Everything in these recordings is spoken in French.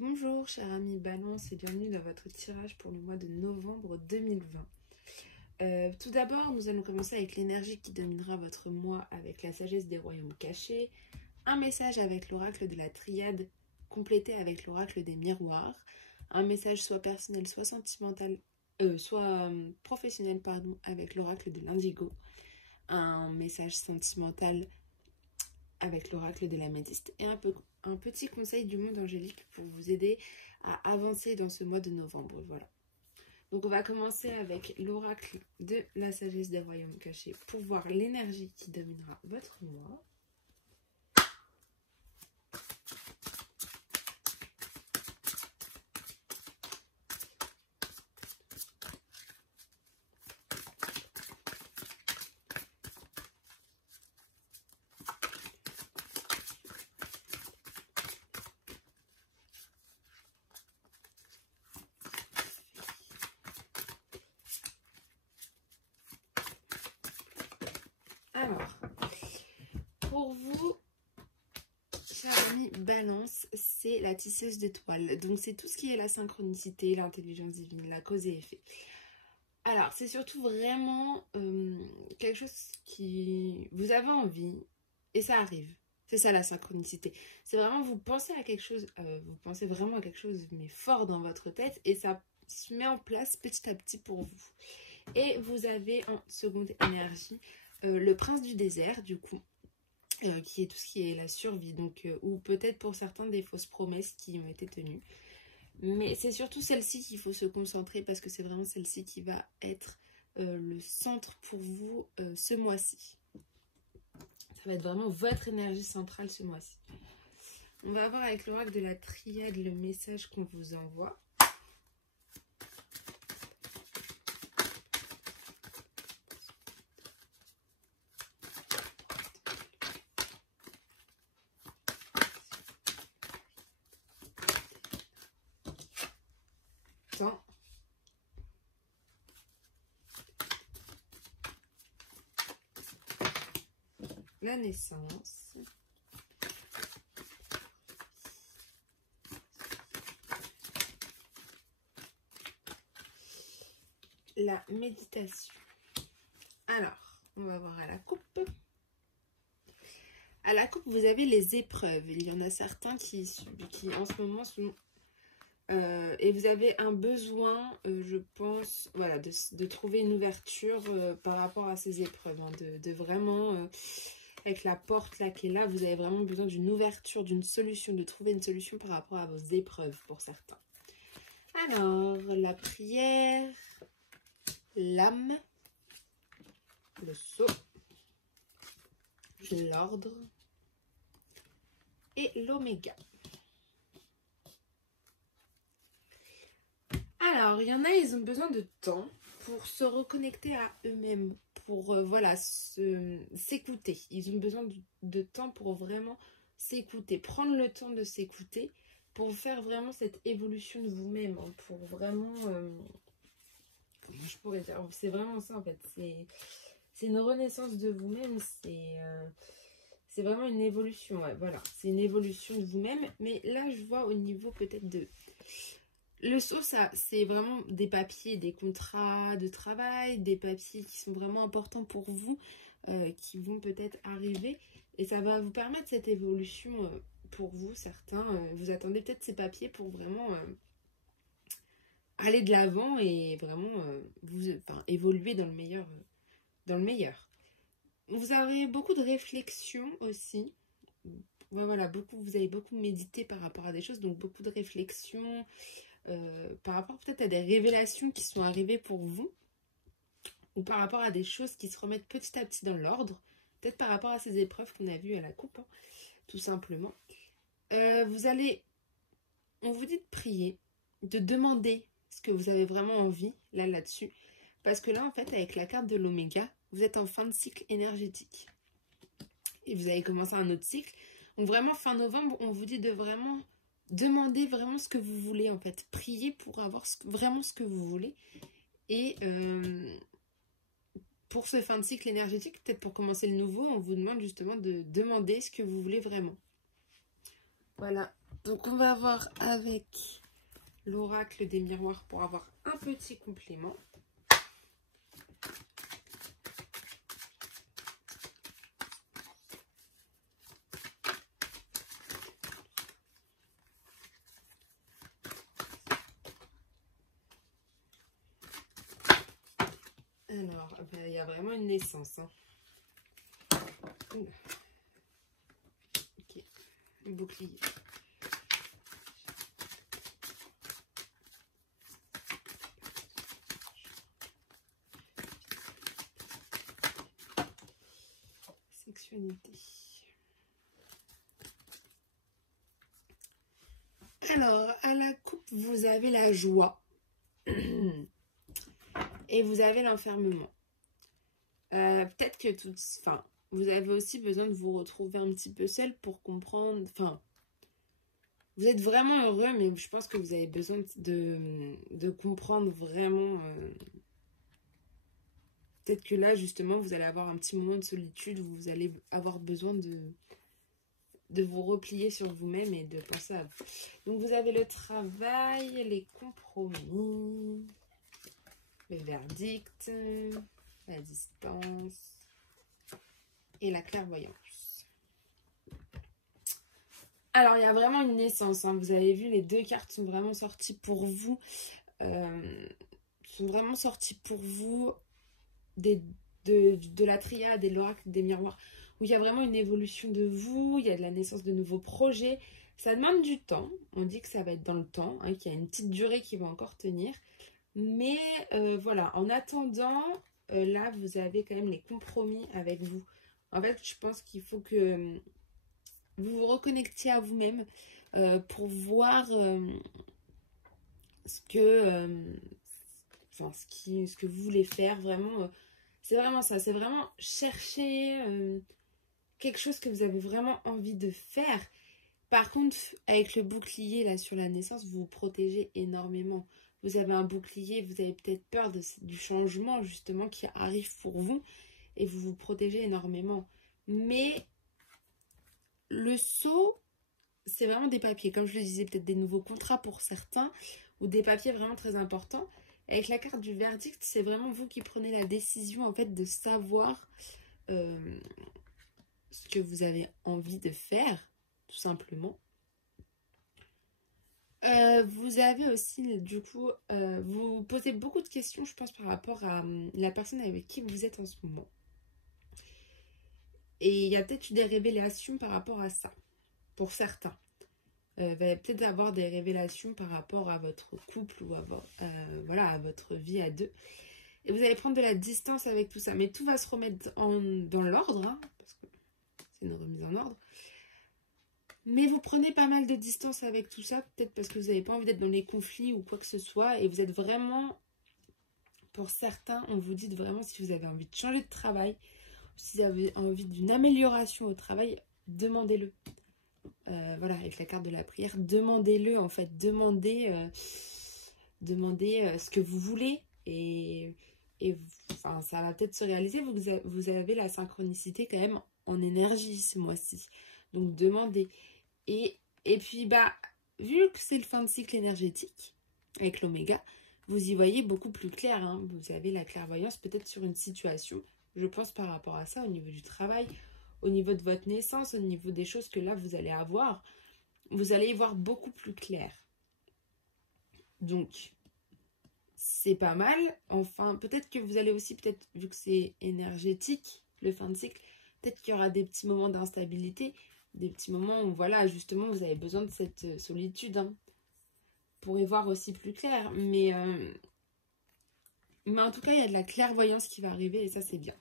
Bonjour chers amis Balance et bienvenue dans votre tirage pour le mois de novembre 2020. Tout d'abord, nous allons commencer avec l'énergie qui dominera votre mois avec la sagesse des royaumes cachés, un message avec l'oracle de la triade complété avec l'oracle des miroirs, un message soit personnel, soit sentimental, soit professionnel pardon, avec l'oracle de l'indigo, un message sentimental avec l'oracle de l'améthyste et un petit conseil du monde angélique pour vous aider à avancer dans ce mois de novembre. Voilà. Donc on va commencer avec l'oracle de la sagesse des royaumes cachés pour voir l'énergie qui dominera votre mois. Alors, pour vous, chers amis Balance, c'est la tisseuse d'étoiles. Donc, c'est tout ce qui est la synchronicité, l'intelligence divine, la cause et effet. Alors, c'est surtout vraiment quelque chose qui vous avez envie et ça arrive. C'est ça la synchronicité. C'est vraiment, vous pensez à quelque chose, vous pensez vraiment à quelque chose, mais fort dans votre tête et ça se met en place petit à petit pour vous. Et vous avez en seconde énergie le prince du désert, du coup, qui est tout ce qui est la survie, donc ou peut-être pour certains des fausses promesses qui ont été tenues. Mais c'est surtout celle-ci qu'il faut se concentrer parce que c'est vraiment celle-ci qui va être le centre pour vous ce mois-ci. Ça va être vraiment votre énergie centrale ce mois-ci. On va voir avec l'oracle de la triade le message qu'on vous envoie. La naissance, la méditation. Alors, on va voir à la coupe. À la coupe, vous avez les épreuves. Il y en a certains qui en ce moment sont... et vous avez un besoin, je pense, voilà, de trouver une ouverture par rapport à ces épreuves. Hein, de vraiment... avec la porte là qui est là, vous avez vraiment besoin d'une ouverture, d'une solution, de trouver une solution par rapport à vos épreuves pour certains. Alors, la prière, l'âme, le sceau, l'ordre et l'oméga. Alors, il y en a, ils ont besoin de temps pour se reconnecter à eux-mêmes, pour voilà, s'écouter. Ils ont besoin de temps pour vraiment s'écouter, prendre le temps de s'écouter pour faire vraiment cette évolution de vous-même, hein, pour vraiment, comment je pourrais dire, c'est vraiment ça en fait, c'est une renaissance de vous-même, c'est vraiment une évolution, ouais, voilà, c'est une évolution de vous-même, mais là je vois au niveau peut-être de... Le sceau, ça, c'est vraiment des papiers, des contrats de travail, des papiers qui sont vraiment importants pour vous, qui vont peut-être arriver. Et ça va vous permettre cette évolution pour vous, certains. Vous attendez peut-être ces papiers pour vraiment aller de l'avant et vraiment évoluer dans le meilleur. Dans le meilleur. Vous avez beaucoup de réflexion aussi. Voilà, vous avez beaucoup médité par rapport à des choses, donc beaucoup de réflexion. Par rapport peut-être à des révélations qui sont arrivées pour vous ou par rapport à des choses qui se remettent petit à petit dans l'ordre, peut-être par rapport à ces épreuves qu'on a vues à la coupe, hein, tout simplement. On vous dit de prier, de demander ce que vous avez vraiment envie là-dessus, parce que là en fait avec la carte de l'oméga, vous êtes en fin de cycle énergétique et vous avez commencé un autre cycle, donc vraiment fin novembre on vous dit de vraiment demandez vraiment ce que vous voulez en fait. Priez pour avoir vraiment ce que vous voulez. Et pour ce fin de cycle énergétique, peut-être pour commencer le nouveau, on vous demande justement de demander ce que vous voulez vraiment. Voilà Donc on va voir avec l'oracle des miroirs pour avoir un petit complément. Alors, il y a vraiment une naissance. Hein. Ok, bouclier. Sexualité. Alors, à la coupe, vous avez la joie. Et vous avez l'enfermement. Peut-être que vous avez aussi besoin de vous retrouver un petit peu seul pour comprendre. Enfin, vous êtes vraiment heureux, mais je pense que vous avez besoin de comprendre vraiment. Peut-être que là, justement, vous allez avoir un petit moment de solitude où vous allez avoir besoin de vous replier sur vous-même et de penser à vous. Donc, vous avez le travail, les compromis, le verdict, la distance et la clairvoyance. Alors, il y a vraiment une naissance. Hein. Vous avez vu, les deux cartes sont vraiment sorties pour vous. De la triade et l'oracle des miroirs. Où il y a vraiment une évolution de vous. Il y a de la naissance de nouveaux projets. Ça demande du temps. On dit que ça va être dans le temps. Hein, qu'il y a une petite durée qui va encore tenir. Mais voilà, en attendant, là, vous avez quand même les compromis avec vous. En fait, je pense qu'il faut que vous vous reconnectiez à vous-même pour voir ce que vous voulez faire. Vraiment, c'est vraiment ça. C'est vraiment chercher quelque chose que vous avez vraiment envie de faire. Par contre, avec le bouclier là sur la naissance, vous vous protégez énormément. Vous avez un bouclier, vous avez peut-être peur du changement justement qui arrive pour vous et vous vous protégez énormément. Mais le sceau, c'est vraiment des papiers. Comme je le disais, peut-être des nouveaux contrats pour certains ou des papiers vraiment très importants. Avec la carte du verdict, c'est vraiment vous qui prenez la décision en fait de savoir ce que vous avez envie de faire, tout simplement. Vous avez aussi, du coup, vous posez beaucoup de questions, je pense, par rapport à la personne avec qui vous êtes en ce moment. Et il y a peut-être eu des révélations par rapport à ça, pour certains. Vous allez peut-être avoir des révélations par rapport à votre couple ou à votre vie à deux. Et vous allez prendre de la distance avec tout ça. Mais tout va se remettre dans l'ordre, hein, parce que c'est une remise en ordre. Mais vous prenez pas mal de distance avec tout ça, peut-être parce que vous n'avez pas envie d'être dans les conflits ou quoi que ce soit. Et vous êtes vraiment, pour certains, on vous dit vraiment si vous avez envie de changer de travail, si vous avez envie d'une amélioration au travail, demandez-le. Voilà, avec la carte de la prière, demandez-le en fait. Demandez ce que vous voulez et ça va peut-être se réaliser. Vous avez la synchronicité quand même en énergie ce mois-ci. Donc demandez. Et puis, vu que c'est le fin de cycle énergétique, avec l'oméga, vous y voyez beaucoup plus clair. Hein. Vous avez la clairvoyance peut-être sur une situation, je pense par rapport à ça, au niveau du travail, au niveau de votre naissance, au niveau des choses que là, vous allez avoir. Vous allez y voir beaucoup plus clair. Donc, c'est pas mal. Enfin, peut-être que vous allez aussi, vu que c'est énergétique, le fin de cycle, peut-être qu'il y aura des petits moments d'instabilité, des petits moments où, voilà, justement, vous avez besoin de cette solitude hein, pour y voir aussi plus clair. Mais en tout cas, il y a de la clairvoyance qui va arriver et ça, c'est bien.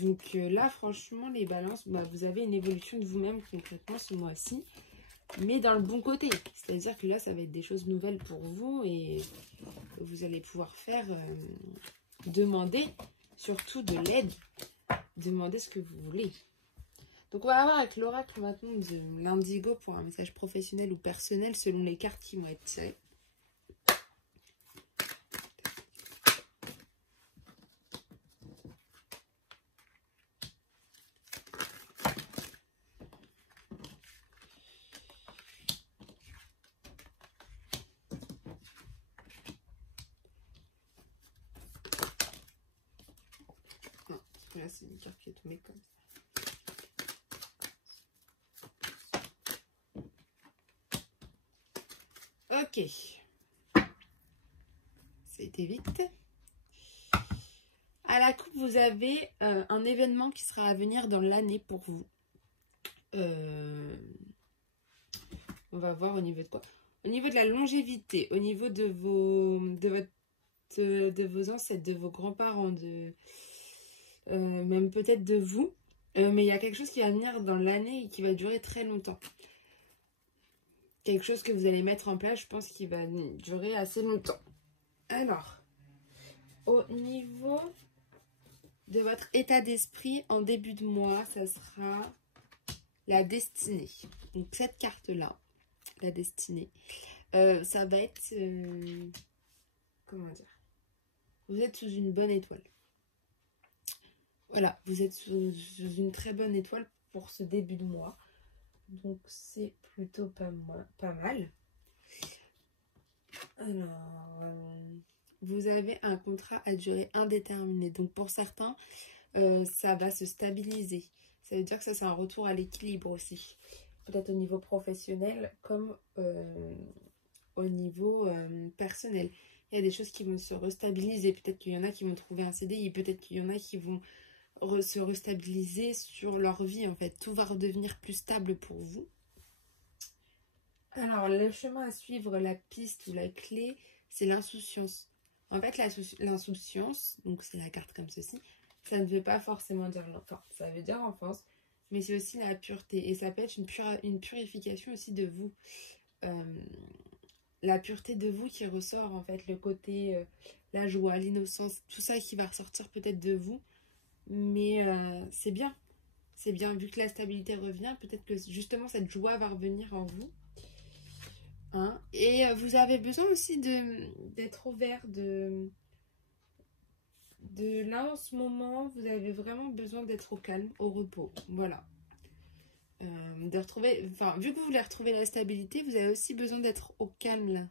Donc là, franchement, les balances, vous avez une évolution de vous-même concrètement ce mois-ci, mais dans le bon côté. C'est-à-dire que là, ça va être des choses nouvelles pour vous et vous allez pouvoir faire, demander surtout de l'aide, demander ce que vous voulez. Donc on va voir avec l'oracle maintenant de l'indigo pour un message professionnel ou personnel selon les cartes qui vont être tirées. Là, c'est une carte qui est tombée comme ça. Ok. C'était vite. À la coupe, vous avez un événement qui sera à venir dans l'année pour vous. On va voir au niveau de quoi. Au niveau de la longévité, au niveau de vos ancêtres, de vos grands-parents, même peut-être de vous. Mais il y a quelque chose qui va venir dans l'année et qui va durer très longtemps. Quelque chose que vous allez mettre en place, je pense, qui va durer assez longtemps. Alors, au niveau de votre état d'esprit en début de mois, ça sera la destinée. Donc cette carte-là, la destinée, ça va être... comment dire? Vous êtes sous une bonne étoile. Voilà, vous êtes sous une très bonne étoile pour ce début de mois. Donc c'est plutôt pas mal. Alors, vous avez un contrat à durée indéterminée. Donc pour certains, ça va se stabiliser. Ça veut dire que ça, c'est un retour à l'équilibre aussi. Peut-être au niveau professionnel comme au niveau personnel. Il y a des choses qui vont se restabiliser. Peut-être qu'il y en a qui vont trouver un CDI. Peut-être qu'il y en a qui vont se restabiliser sur leur vie. En fait, tout va redevenir plus stable pour vous. Alors, le chemin à suivre, la piste ou la clé, c'est l'insouciance. En fait, l'insouciance, donc c'est la carte comme ceci, ça ne veut pas forcément dire l'enfance. Ça veut dire enfance, mais c'est aussi la pureté. Et ça peut être une purification aussi de vous. La pureté de vous qui ressort, en fait, le côté, la joie, l'innocence, tout ça qui va ressortir peut-être de vous. Mais c'est bien. C'est bien, vu que la stabilité revient, peut-être que justement cette joie va revenir en vous. Hein. Et vous avez besoin aussi d'être ouvert là en ce moment, vous avez vraiment besoin d'être au calme, au repos. Voilà. De retrouver, enfin, vu que vous voulez retrouver la stabilité, vous avez aussi besoin d'être au calme là.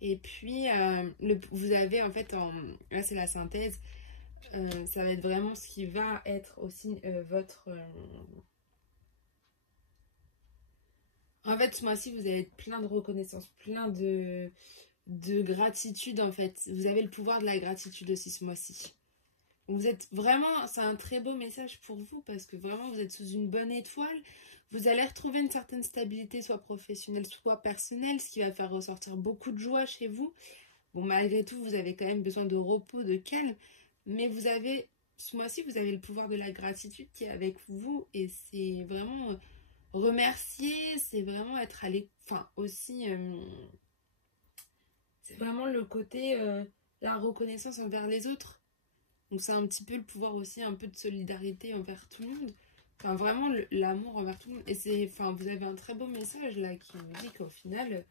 Et puis, vous avez en fait, là c'est la synthèse, ça va être vraiment ce qui va être aussi votre... En fait, ce mois-ci, vous allez être plein de reconnaissance, plein de gratitude en fait. Vous avez le pouvoir de la gratitude aussi ce mois-ci. Vous êtes vraiment, c'est un très beau message pour vous parce que vraiment vous êtes sous une bonne étoile. Vous allez retrouver une certaine stabilité, soit professionnelle, soit personnelle, ce qui va faire ressortir beaucoup de joie chez vous. Bon, malgré tout, vous avez quand même besoin de repos, de calme, mais vous avez, ce mois-ci, vous avez le pouvoir de la gratitude qui est avec vous et c'est vraiment remercier, c'est vraiment être à l'écoute, enfin aussi, c'est vraiment le côté, la reconnaissance envers les autres. Donc c'est un petit peu le pouvoir aussi, un peu de solidarité envers tout le monde. Enfin vraiment l'amour envers tout le monde. Et c'est, enfin vous avez un très beau message là qui vous dit qu'au final,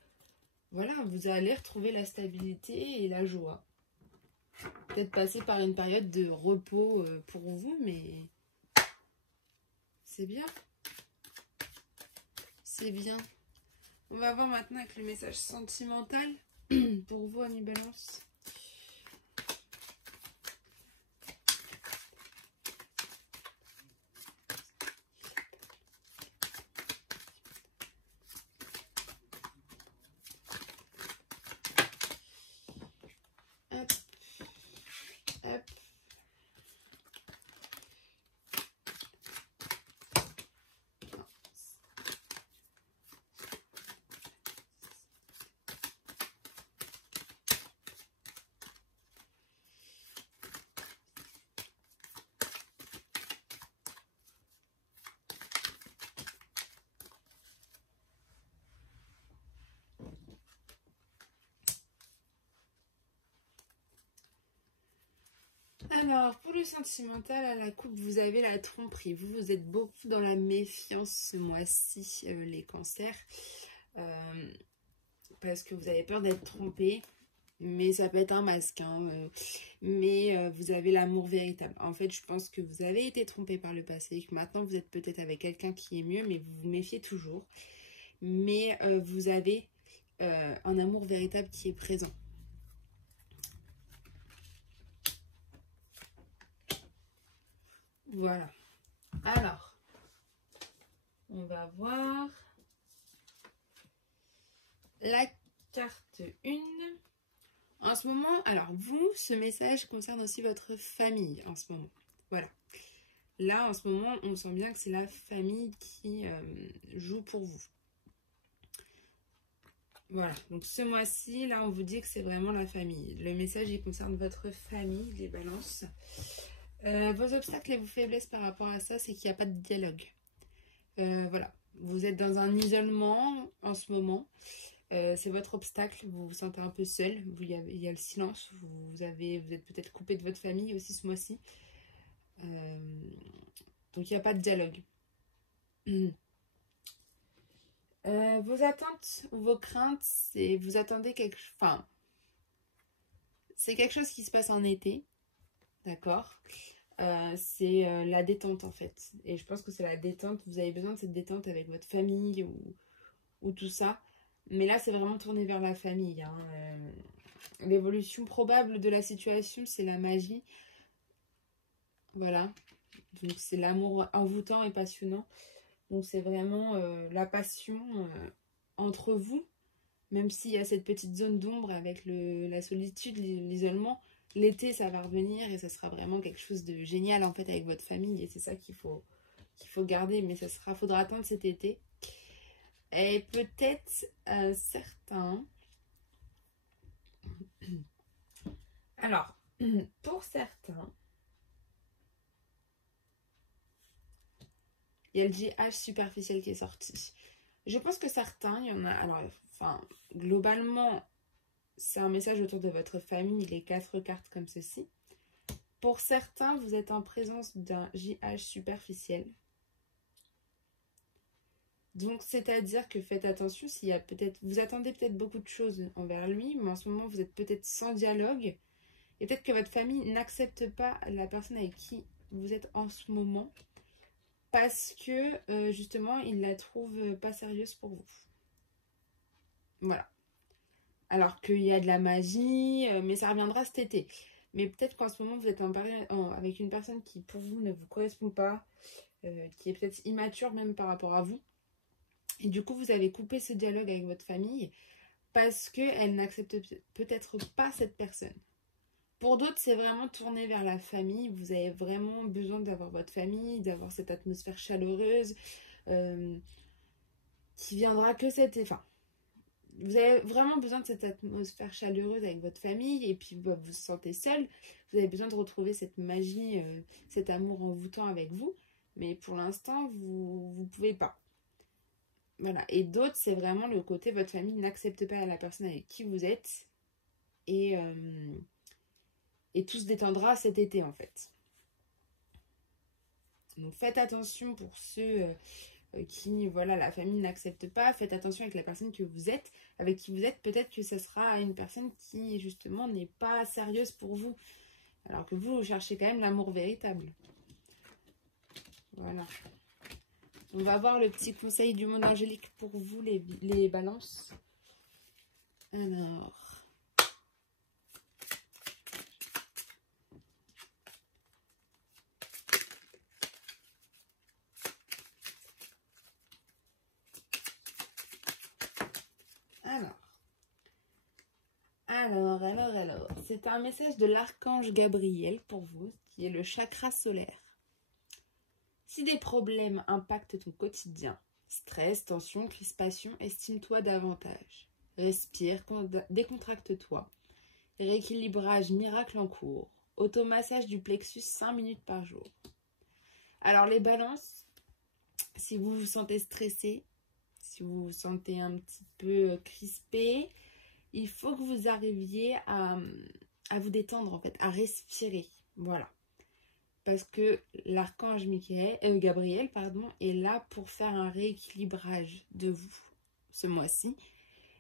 voilà, vous allez retrouver la stabilité et la joie. Peut-être passer par une période de repos pour vous, mais c'est bien. C'est bien. On va voir maintenant avec le message sentimental pour vous, amis Balance. Alors, pour le sentimental, à la coupe, vous avez la tromperie. Vous êtes beaucoup dans la méfiance ce mois-ci, les cancers. Parce que vous avez peur d'être trompé. Mais ça peut être un masque. Hein, mais vous avez l'amour véritable. En fait, je pense que vous avez été trompé par le passé. Et que maintenant, vous êtes peut-être avec quelqu'un qui est mieux. Mais vous vous méfiez toujours. Mais vous avez un amour véritable qui est présent. Voilà. Alors, on va voir la carte 1. En ce moment, alors vous, ce message concerne aussi votre famille en ce moment. Voilà. Là, en ce moment, on sent bien que c'est la famille qui joue pour vous. Voilà. Donc ce mois-ci, là, on vous dit que c'est vraiment la famille. Le message, il concerne votre famille, les balances. Vos obstacles et vos faiblesses par rapport à ça, c'est qu'il n'y a pas de dialogue. Voilà. Vous êtes dans un isolement en ce moment. C'est votre obstacle, vous vous sentez un peu seul, il y a le silence, vous êtes peut-être coupé de votre famille aussi ce mois-ci. Donc il n'y a pas de dialogue. Vos attentes ou vos craintes, c'est vous attendez c'est quelque chose qui se passe en été, d'accord. C'est la détente en fait. Et je pense que c'est la détente, vous avez besoin de cette détente avec votre famille ou tout ça. Mais là, c'est vraiment tourné vers la famille. Hein. L'évolution probable de la situation, c'est la magie. Voilà. Donc, c'est l'amour envoûtant et passionnant. Donc, c'est vraiment la passion entre vous. Même s'il y a cette petite zone d'ombre avec la solitude, l'isolement. L'été, ça va revenir et ça sera vraiment quelque chose de génial en fait avec votre famille. Et c'est ça qu'il faut garder. Mais faudra attendre cet été. Et peut-être certains. Alors, pour certains, il y a le JH superficiel qui est sorti. Je pense que certains, il y en a. Alors, globalement, c'est un message autour de votre famille, les 4 cartes comme ceci. Pour certains, vous êtes en présence d'un JH superficiel. Donc, c'est-à-dire que faites attention s'il y a peut-être... Vous attendez peut-être beaucoup de choses envers lui, mais en ce moment, vous êtes peut-être sans dialogue. Et peut-être que votre famille n'accepte pas la personne avec qui vous êtes en ce moment. Parce que, justement, il la trouve pas sérieuse pour vous. Voilà. Alors qu'il y a de la magie, mais ça reviendra cet été. Mais peut-être qu'en ce moment, vous êtes avec une personne qui, pour vous, ne vous correspond pas. Qui est peut-être immature même par rapport à vous. Et du coup, vous avez coupé ce dialogue avec votre famille parce qu'elle n'accepte peut-être pas cette personne. Pour d'autres, c'est vraiment tourné vers la famille. Vous avez vraiment besoin d'avoir votre famille, d'avoir cette atmosphère chaleureuse qui viendra que cet été. Enfin, vous avez vraiment besoin de cette atmosphère chaleureuse avec votre famille et puis vous vous sentez seul. Vous avez besoin de retrouver cette magie, cet amour envoûtant avec vous. Mais pour l'instant, vous ne pouvez pas. Voilà. Et d'autres, c'est vraiment le côté votre famille n'accepte pas la personne avec qui vous êtes. Et tout se détendra cet été, en fait. Donc, faites attention pour ceux qui, voilà, la famille n'accepte pas. Faites attention avec la personne que vous êtes, avec qui vous êtes. Peut-être que ce sera une personne qui, justement, n'est pas sérieuse pour vous. Alors que vous cherchez quand même l'amour véritable. Voilà. On va voir le petit conseil du monde angélique pour vous, les balances. Alors... Alors, c'est un message de l'archange Gabriel pour vous, qui est le chakra solaire. Si des problèmes impactent ton quotidien, stress, tension, crispation, estime-toi davantage. Respire, décontracte-toi. Rééquilibrage miracle en cours. Automassage du plexus 5 minutes par jour. Alors les balances, si vous vous sentez stressé, si vous vous sentez un petit peu crispé, il faut que vous arriviez à vous détendre en fait, à respirer. Voilà. Parce que l'archange Gabriel est là pour faire un rééquilibrage de vous ce mois-ci.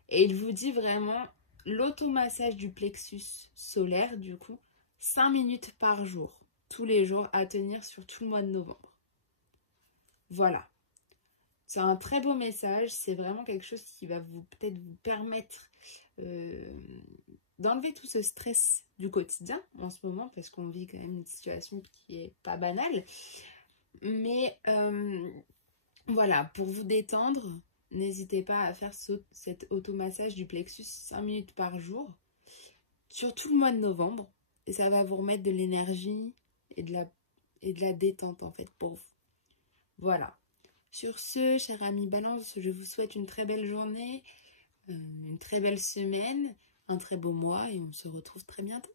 Et il vous dit vraiment l'automassage du plexus solaire, du coup, 5 minutes par jour, tous les jours, à tenir sur tout le mois de novembre. Voilà. C'est un très beau message, c'est vraiment quelque chose qui va peut-être vous permettre d'enlever tout ce stress du quotidien en ce moment, parce qu'on vit quand même une situation qui est pas banale. Mais voilà, pour vous détendre, n'hésitez pas à faire cet automassage du plexus 5 minutes par jour, sur tout le mois de novembre, et ça va vous remettre de l'énergie et de la détente en fait pour vous. Voilà. Sur ce, chers amis Balance, je vous souhaite une très belle journée, une très belle semaine, un très beau mois, et on se retrouve très bientôt.